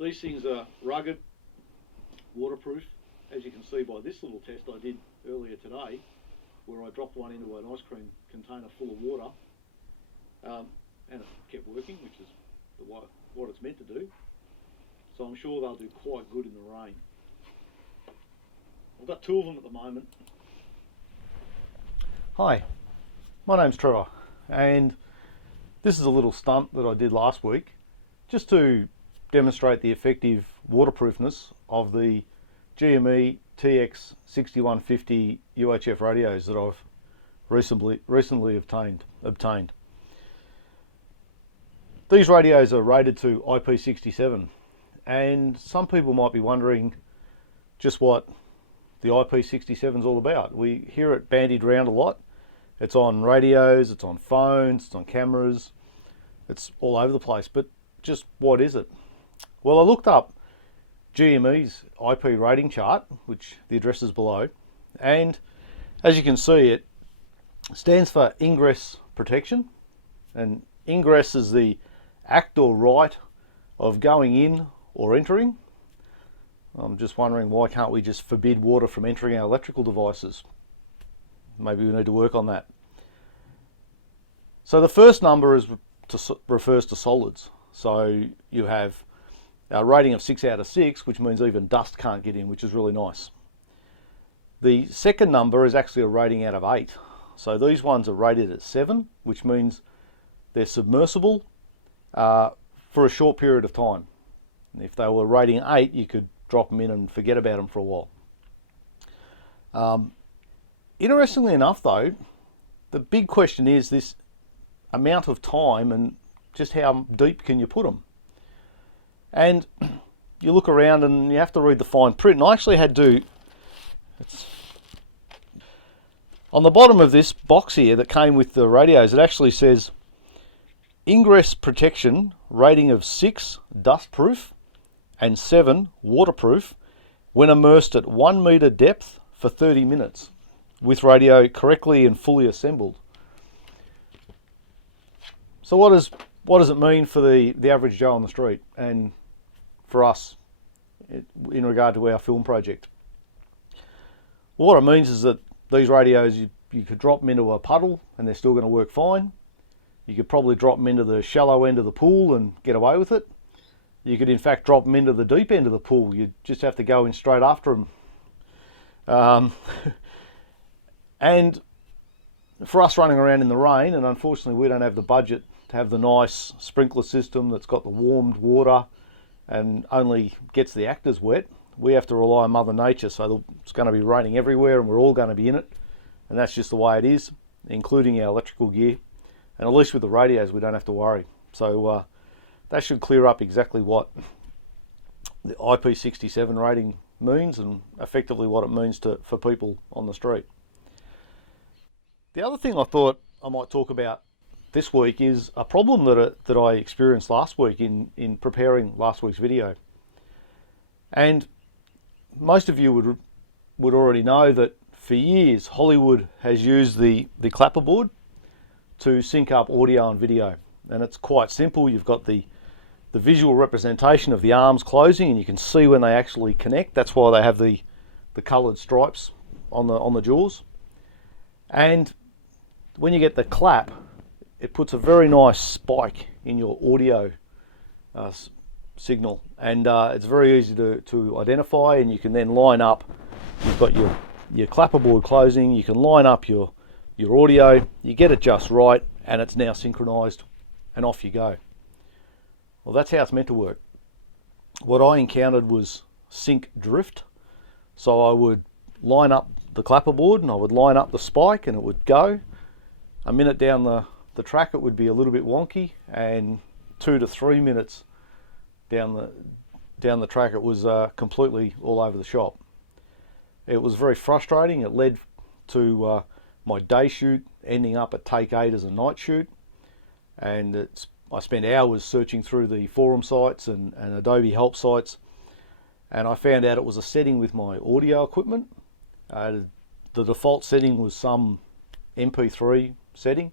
These things are rugged, waterproof, as you can see by this little test I did earlier today, where I dropped one into an ice cream container full of water, and it kept working, which is what it's meant to do. So I'm sure they'll do quite good in the rain. I've got two of them at the moment. Hi, my name's Trevor, and this is a little stunt that I did last week just to demonstrate the effective waterproofness of the GME TX6150 UHF radios that I've recently obtained. These radios are rated to IP67, and some people might be wondering just what the IP67 is all about. We hear it bandied around a lot. It's on radios, it's on phones, it's on cameras, it's all over the place, but just what is it? Well, I looked up GME's IP rating chart, which the address is below, and as you can see, it stands for ingress protection, and ingress is the act or right of going in or entering. I'm just wondering, why can't we just forbid water from entering our electrical devices? Maybe we need to work on that. So the first number refers to solids. So you have a rating of 6 out of 6, which means even dust can't get in, which is really nice. The second number is actually a rating out of 8. So these ones are rated at 7, which means they're submersible for a short period of time. And if they were rating 8, you could drop them in and forget about them for a while. Interestingly enough though, the big question is this amount of time and just how deep can you put them. And you look around and you have to read the fine print, and I actually had to, on the bottom of this box here that came with the radios, it actually says ingress protection rating of 6 dust proof and 7 waterproof when immersed at 1 metre depth for 30 minutes with radio correctly and fully assembled. So what does it mean for the average Joe on the street and for us in regard to our film project? Well, what it means is that these radios, you could drop them into a puddle and they're still going to work fine. You could probably drop them into the shallow end of the pool and get away with it. You could in fact drop them into the deep end of the pool. You just have to go in straight after them. And for us running around in the rain, and unfortunately we don't have the budget to have the nice sprinkler system that's got the warmed water and only gets the actors wet, we have to rely on Mother Nature. So it's going to be raining everywhere and we're all going to be in it. And that's just the way it is, including our electrical gear. And at least with the radios, we don't have to worry. So that should clear up exactly what the IP67 rating means and effectively what it means for people on the street. The other thing I thought I might talk about this week is a problem that I experienced last week in preparing last week's video. And most of you would already know that for years Hollywood has used the clapperboard to sync up audio and video, and it's quite simple. You've got the visual representation of the arms closing, and you can see when they actually connect. That's why they have the coloured stripes on the jaws. And when you get the clap, it puts a very nice spike in your audio signal, and it's very easy to identify, and you can then line up. You've got your clapperboard closing, you can line up your audio, you get it just right, and it's now synchronized, and off you go. Well, that's how it's meant to work. What I encountered was sync drift. So I would line up the clapperboard and I would line up the spike and it would go. A minute down the track it would be a little bit wonky, and 2 to 3 minutes down the track it was completely all over the shop. It was very frustrating. It led to my day shoot ending up at take 8 as a night shoot, and I spent hours searching through the forum sites and Adobe help sites, and I found out it was a setting with my audio equipment. The default setting was some MP3 setting.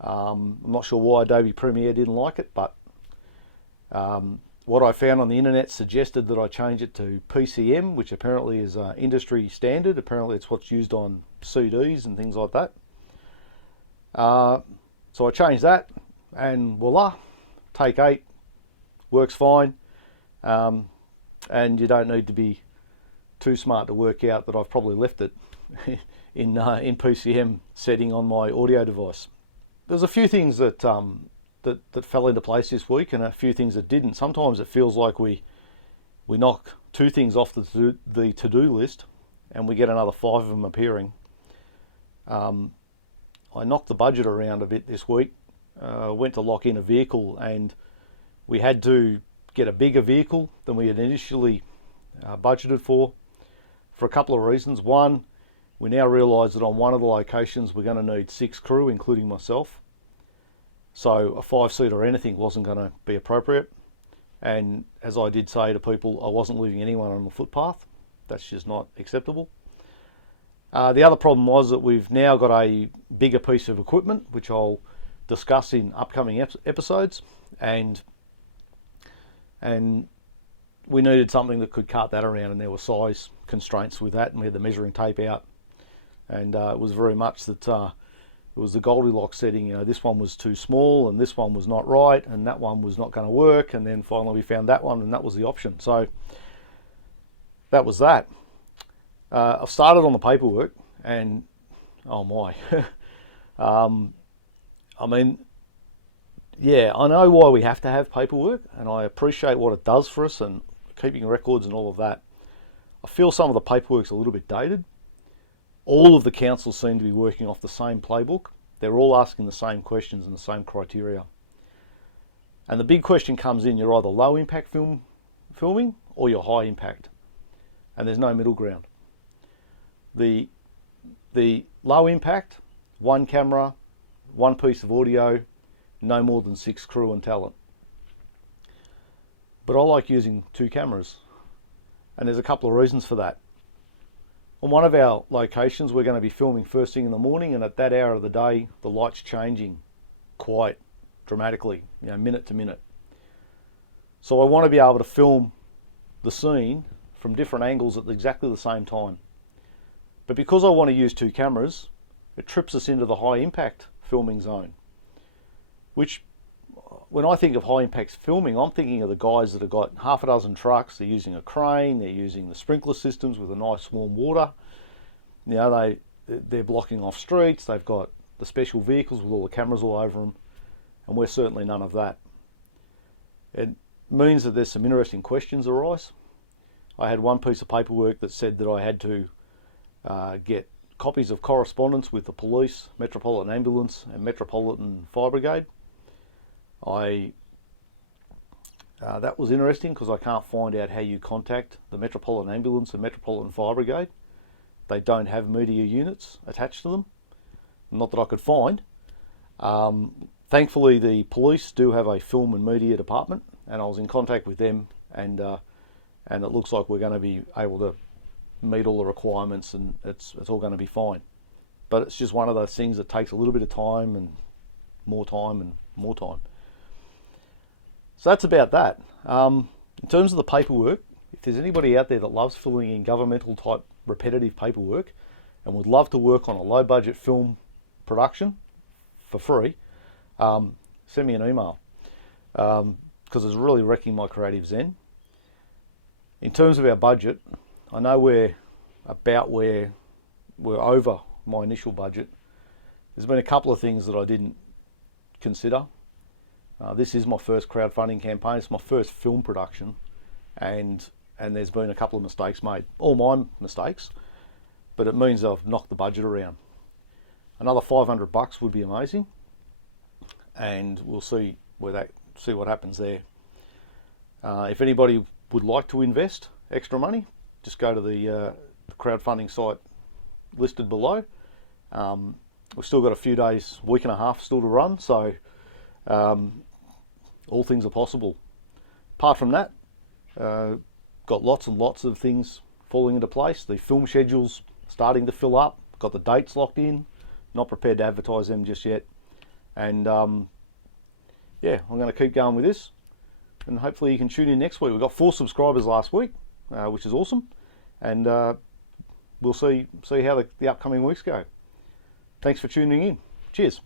I'm not sure why Adobe Premiere didn't like it, but what I found on the internet suggested that I change it to PCM, which apparently is industry standard. Apparently it's what's used on CDs and things like that. So I changed that, and voila, take 8, works fine. And you don't need to be too smart to work out that I've probably left it in PCM setting on my audio device. There's a few things that that fell into place this week, and a few things that didn't. Sometimes it feels like we knock 2 things off the to-do list, and we get another 5 of them appearing. I knocked the budget around a bit this week. Went to lock in a vehicle, and we had to get a bigger vehicle than we had initially budgeted for a couple of reasons. One, we now realise that on one of the locations we're going to need 6 crew, including myself. So a 5-seater or anything wasn't going to be appropriate. And as I did say to people, I wasn't leaving anyone on the footpath. That's just not acceptable. The other problem was that we've now got a bigger piece of equipment, which I'll discuss in upcoming episodes, and we needed something that could cut that around, and there were size constraints with that, and we had the measuring tape out, and it was very much that it was the Goldilocks setting. You know, this one was too small, and this one was not right, and that one was not going to work, and then finally we found that one, and that was the option. So that was that. I've started on the paperwork, and oh my, I mean, yeah, I know why we have to have paperwork, and I appreciate what it does for us and keeping records and all of that. I feel some of the paperwork's a little bit dated. All of the councils seem to be working off the same playbook. They're all asking the same questions and the same criteria. And the big question comes in, you're either low impact filming or you're high impact. And there's no middle ground. The low impact, 1 camera, 1 piece of audio, no more than 6 crew and talent. But I like using 2 cameras, and there's a couple of reasons for that. On one of our locations, we're going to be filming first thing in the morning, and at that hour of the day, the light's changing quite dramatically, you know, minute to minute. So I want to be able to film the scene from different angles at exactly the same time. But because I want to use 2 cameras, it trips us into the high impact filming zone, which, when I think of high impact filming, I'm thinking of the guys that have got half a dozen trucks. They're using a crane, they're using the sprinkler systems with a nice warm water. You know, they're blocking off streets, they've got the special vehicles with all the cameras all over them, and we're certainly none of that. It means that there's some interesting questions arise. I had one piece of paperwork that said that I had to get copies of correspondence with the police, Metropolitan Ambulance and Metropolitan Fire Brigade. That was interesting because I can't find out how you contact the Metropolitan Ambulance and Metropolitan Fire Brigade. They don't have media units attached to them, not that I could find. Thankfully, the police do have a film and media department, and I was in contact with them, and it looks like we're going to be able to meet all the requirements, and it's all going to be fine. But it's just one of those things that takes a little bit of time and more time and more time. So that's about that. In terms of the paperwork, if there's anybody out there that loves filling in governmental type repetitive paperwork and would love to work on a low budget film production for free, send me an email, because it's really wrecking my creative zen. In terms of our budget, I know we're over my initial budget. There's been a couple of things that I didn't consider. This is my first crowdfunding campaign. It's my first film production, and there's been a couple of mistakes made. All my mistakes, but it means I've knocked the budget around. Another $500 would be amazing, and we'll see what happens there. If anybody would like to invest extra money, just go to the crowdfunding site listed below. We've still got a few days, week and a half still to run, so all things are possible. Apart from that, got lots and lots of things falling into place. The film schedule's starting to fill up, got the dates locked in, not prepared to advertise them just yet. And yeah, I'm going to keep going with this. and hopefully you can tune in next week. We got 4 subscribers last week, which is awesome, and we'll see how the upcoming weeks go. Thanks for tuning in. Cheers.